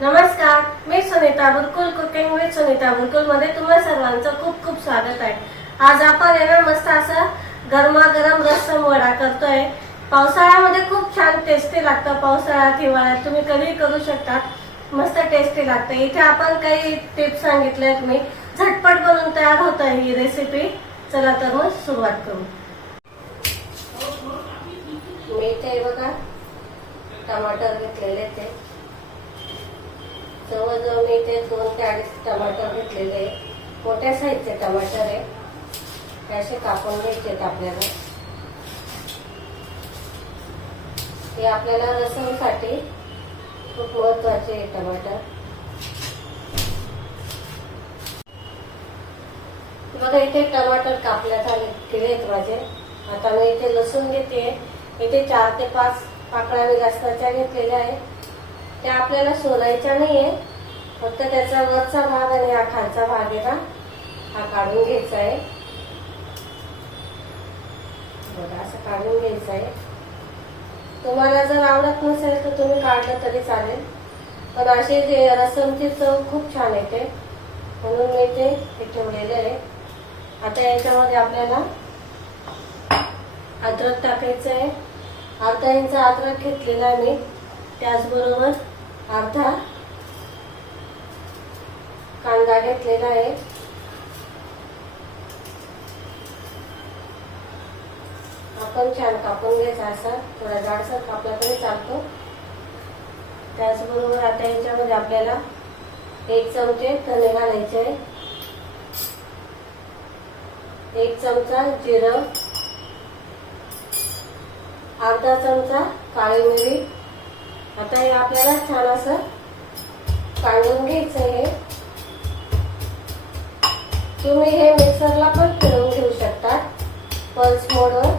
नमस्कार मी Sunita Burkul cooking with Sunita बुरकुलमध्ये तुम्हा सर्वांचं खूप खूप स्वागत आहे. आज आपण आहे ना मस्त असं गरमागरम रस्सम वडा करतोय. पावसाळ्यामध्ये खूप छान टेस्टी लागतं पावसाळ्यात हिवाळ्यात तुम्ही कधीही करू शकता. मस्त टेस्टी लागतं. इथे आपण काही टिप्स सांगितले आहेत मी. झटपट बनवून तयार होत आहे ही रेसिपी चला तर मग सुरुवात करू. मी ते बघा. टमाटर घेतलेले ते. जवळजवळ मी इथे दोन ते अडीच टमाटर घेतलेले आहे मोठ्या साईजचे टमाटर आहे असे कापून घ्यायचे आपल्याला. हे आपल्याला लसूणसाठी खूप महत्त्वाचे आहे टमाटर. बघा इथे टमाटर कापण्यात आले केले आहेत माझे. आता मी इथे लसूण घेते. इथे चार ते पाच पाकळ्या मी लसणाच्या घेतलेल्या आहेत त्या आपल्याला सोलायच्या नाहीये. फक्त त्याचा वरचा भाग आणि हा खालचा भाग आहे ना हा काढून घ्यायचा आहे. बघा असं काढून घ्यायचं आहे. तुम्हाला जर आवडत नसेल तर तुम्ही काढलं तरी चालेल. पण असे जे रसमची चव खूप छान येते. म्हणून मी ते हे ठेवलेलं आहे. आता याच्यामध्ये आपल्याला अद्रक टाकायचं आहे. अर्धा इंच अद्रक घेतलेला आहे मी. त्याचबरोबर अर्धा कांदा घेतलेला आहे. आपण छान कापून घ्यायचा असा. थोडा जाडसर कापला तरी चालतो. त्याचबरोबर आता याच्यामध्ये आपल्याला एक चमचे धने घालायचे आहे. एक चमचा जिरं अर्धा चमचा काळी मिरी आता हे आपल्याला छान असं काढून घ्यायचं आहे तुम्ही हे मिक्सरला पण फिरवून घेऊ शकता. पल्स मोडवर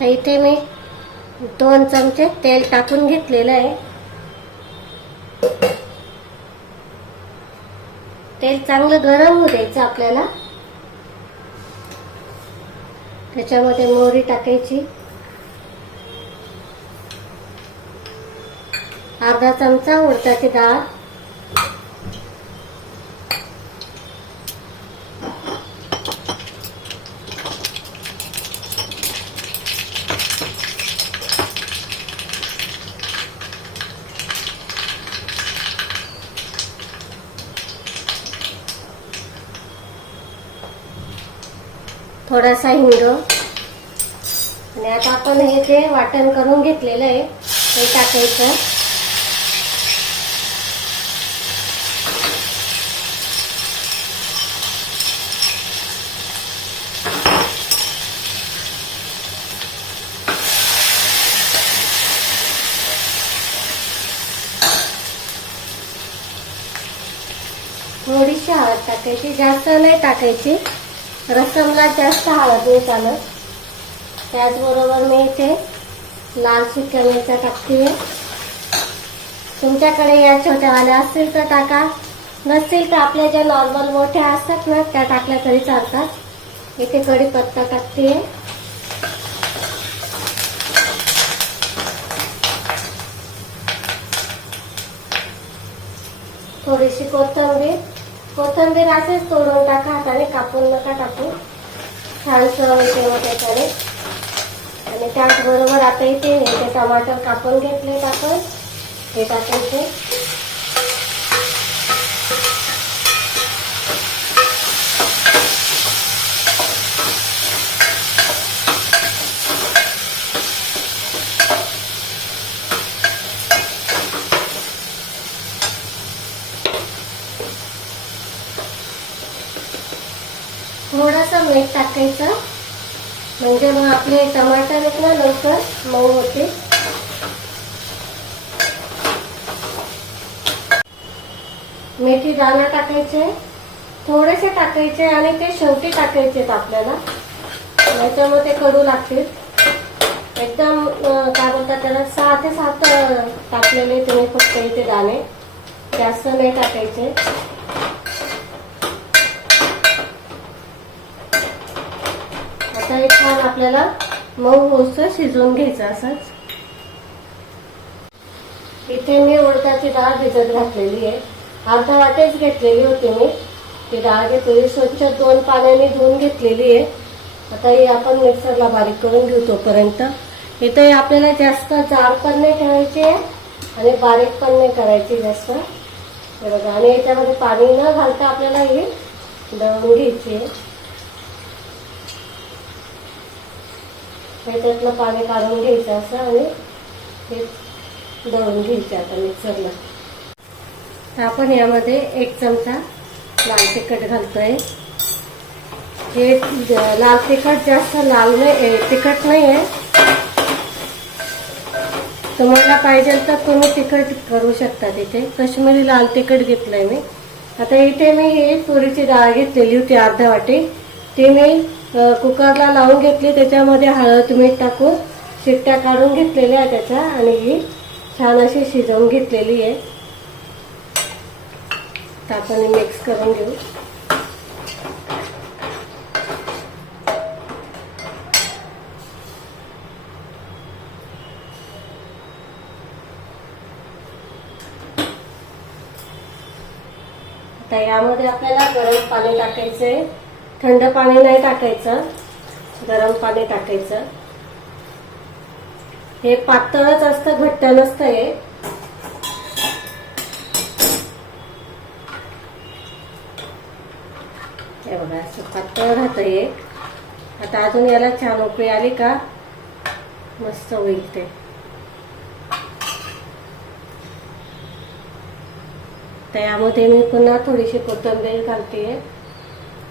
तर इथे मी दोन चमचे तेल टाकून घेतलेलं आहे. तेल चांगलं गरम होऊ द्यायचं आपल्याला. त्याच्यामध्ये मोहरी टाकायची. अर्धा चमचा उडताची डाळ. थोडासा हिंग. आणि आता आपण हे जे वाटण करून घेतलेलं आहे ते टाकायचं. थोडीशी हळद टाकायची जास्त नाही टाकायची. रसमला जास्त हळद नाही चालत त्याचबरोबर मी इथे लाल सुक्या मिरच्या टाकते. तुमच्याकडे या छोट्यावाल्या असतील तर टाका. नसतील तर आपल्या ज्या नॉर्मल मोठ्या असतात ना त्या टाकल्या तरी चालतात. इथे कढीपत्ता टाकते. थोडीशी कोथिंबीर. कोथिंबीर असेच तोडून टाका हाताने कापून नका टाकू. छान चव त्याच्याने. आणि त्याचबरोबर आता इथे हे टमाटर कापून घेतले आपण हे टाकायचे. थोडंसं मीठ टाकायचं. म्हणजे मग आपले टमाटर आहेत ना लवकर मऊ होते मेथी दाणा टाकायचे थोडेसे टाकायचे आणि ते शेवटी टाकायचे आपल्याला. याच्यामध्ये कडू लागतील. एकदम काय बोलतात त्याला सहा ते सात टाकलेले तुम्ही फक्त इथे दाणे. जास्त नाही टाकायचे. हे छान आपल्याला मऊ होऊस शिजवून घ्यायचं असंच. इथे मी उडदाची डाळ भिजत घातलेली आहे. अर्धा वाटेच घेतलेली होती मी. ती डाळ घेतलेली स्वच्छ दोन पाण्याने धुवून घेतलेली आहे. आता ही आपण मिक्सरला बारीक करून घेऊ तोपर्यंत. इथे आपल्याला जास्त जाड पण नाही ठेवायची आहे आणि बारीक पण नाही करायची जास्त. बरोबर बघा आणि याच्यामध्ये पाणी न घालता आपल्याला ही दळून घ्यायची आहे. हे त्यातलं पाणी काढून घ्यायचं असं आणि हे दळून घ्यायचं आता मिक्सरला. तर आपण यामध्ये एक चमचा लाल तिखट घालतोय. हे लाल तिखट जास्त लाल नाही तिखट नाही आहे तुम्हाला पाहिजे तर तुम्ही तिखट करू शकता तिथे. काश्मीरी लाल तिखट घेतलंय मी. आता इथे मी ही तुरीची डाळ घेतलेली होती अर्धा वाटी ती मी कुकरला लावून घेतली त्याच्यामध्ये हळद मीठ टाकून शिट्ट्या काढून घेतलेल्या आहे त्याच्या आणि ही छान अशी शिजवून घेतलेली आहे. तर आपण मिक्स करून घेऊ. आता यामध्ये आपल्याला गरम पाणी टाकायचंय. थंड पाणी नाही टाकायचं गरम पाणी टाकायचं. हे पातळच असतं घट्ट नसतं हे बघा असं पातळ राहतं हे. आता अजून याला छान उकळी आली का? मस्त होईल ते. त्यामध्ये मी पुन्हा थोडीशी कोथिंबीर घालते.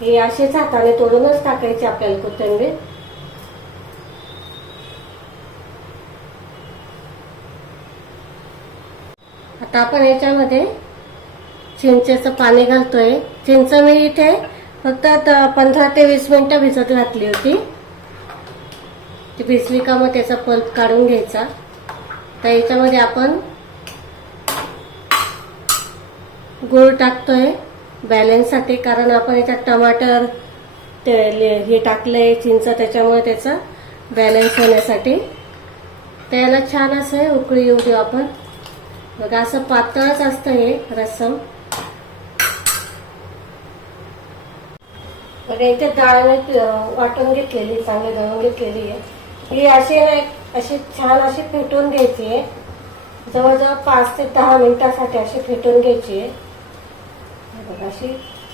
हे अशीच हाताने तोडूनच टाकायचे आपल्याला कोथिंबीर. आता आपण याच्यामध्ये चिंचेचं पाणी घालतोय. चिंच मी इथे फक्त पंधरा ते वीस मिनिटं भिजत घातली होती. ती भिजली का मग त्याचा पल्प काढून घ्यायचा. तर याच्यामध्ये आपण गूळ टाकतोय. बॅलन्ससाठी कारण आपण याच्यात टमाटर ते ले- हे टाकलंय चिंच त्याच्यामुळे त्याचं बॅलन्स होण्यासाठी. त्याला छान असं उकळी येऊ देऊ आपण. बघा असं पातळच असतं हे रस्सम बघा इथे डाळने वाटून घेतलेली चांगली दळून घेतलेली आहे. ही अशी नाही अशी छान अशी फेटून घ्यायची आहे. जवळजवळ पाच ते दहा मिनिटासाठी अशी फेटून घ्यायची आहे. बघा अशी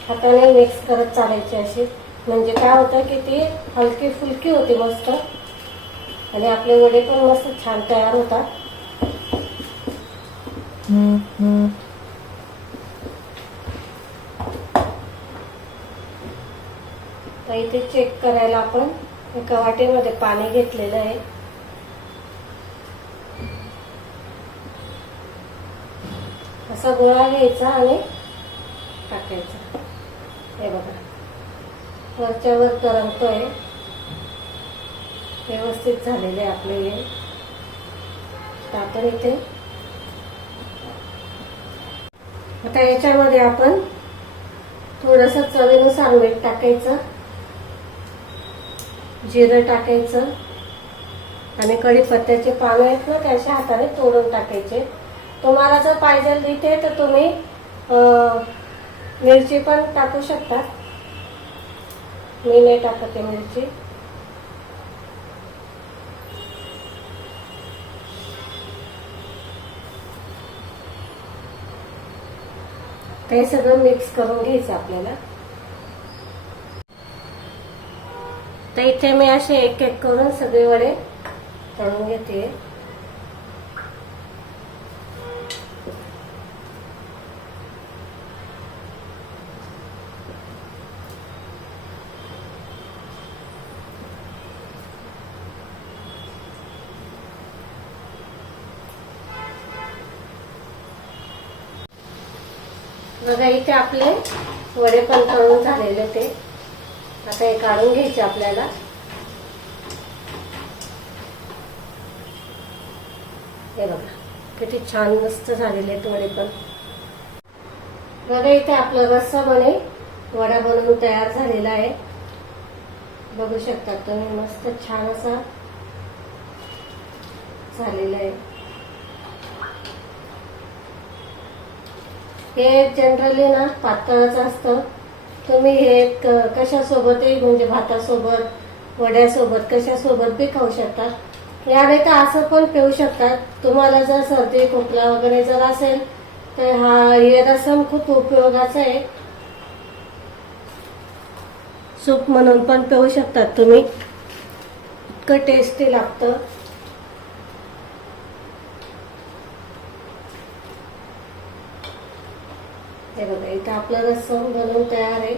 हाताने मिक्स करत चालायची अशी. म्हणजे काय होतं की ती हलकी फुलकी होती मस्त. आणि आपले वडे पण मस्त छान तयार होतात. तर इथे चेक करायला आपण एका वाटीमध्ये पाणी घेतलेलं आहे. असा गोळा घ्यायचा आणि टाकायचं. हे बघा. वरच्यावर तरंगतोय. व्यवस्थित झालेले आपले हे तर इथे. आता याच्यामध्ये आपण थोडस चवीनुसार मीठ टाकायचं. जिरं टाकायचं. आणि कढीपत्त्याचे पानं आहेत ना त्याच्या हाताने तोडून टाकायचे. तुम्हाला जर पाहिजे इथे तर तुम्ही मिरची पण टाकू शकता मी नाही टाकते मिरची. ते सगळं मिक्स करून घ्यायचं आपल्याला. तर इथे मी असे एक एक करून सगळे वडे तळून घेते. बघा इथे आपले वडे पण तळून झालेले ते. आता हे काढून घ्यायचे आपल्याला. हे बघा किती छान मस्त झालेले आहेत वडे पण. बघा इथे आपलं रस्सा बने वडा बनवून तयार झालेला आहे. बघू शकता तुम्ही मस्त छान असा झालेला आहे. हे जनरली ना पातळच असतं. तुम्ही हे कशासोबतही म्हणजे भातासोबत वड्यासोबत कशासोबत बी खाऊ शकता. याने तर असं पण पिऊ शकतात. तुम्हाला जर सर्दी खोकला वगैरे जर असेल तर हा हे रसम खूप उपयोगाचा आहे. सूप म्हणून पण पिऊ शकतात तुम्ही. इतकं टेस्टी लागतं. हे बघा इथं आपला रस्सम बनवून तयार आहे.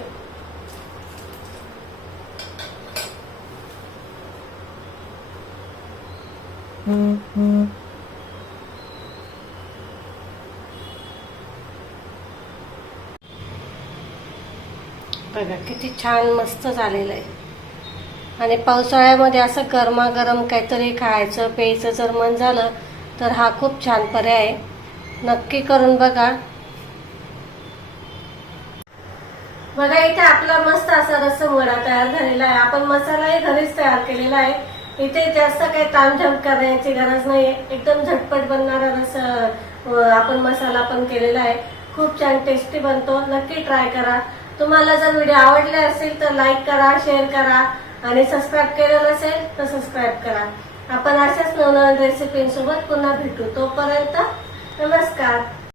बघा किती छान मस्त झालेलं आहे. आणि पावसाळ्यामध्ये असं गरमागरम काहीतरी खायचं प्यायचं जर मन झालं तर हा खूप छान पर्याय आहे. नक्की करून बघा. बघा इथे आपला मस्त असा रस्सम वडा तयार झालेला आहे. आपण मसालाही घरीच तयार केलेला आहे. इथे जास्त काही तामझाम करण्याची गरज नाही एकदम झटपट बनणारा रस आपण मसाला पण केलेला आहे. खूप छान टेस्टी बनतो. नक्की ट्राय करा. तुम्हाला जर व्हिडिओ आवडले असेल तर लाईक करा शेअर करा. आणि सबस्क्राईब केलं नसेल तर सबस्क्राईब करा. आपण अशाच नवनवीन रेसिपींसोबत पुन्हा भेटू. तोपर्यंत नमस्कार.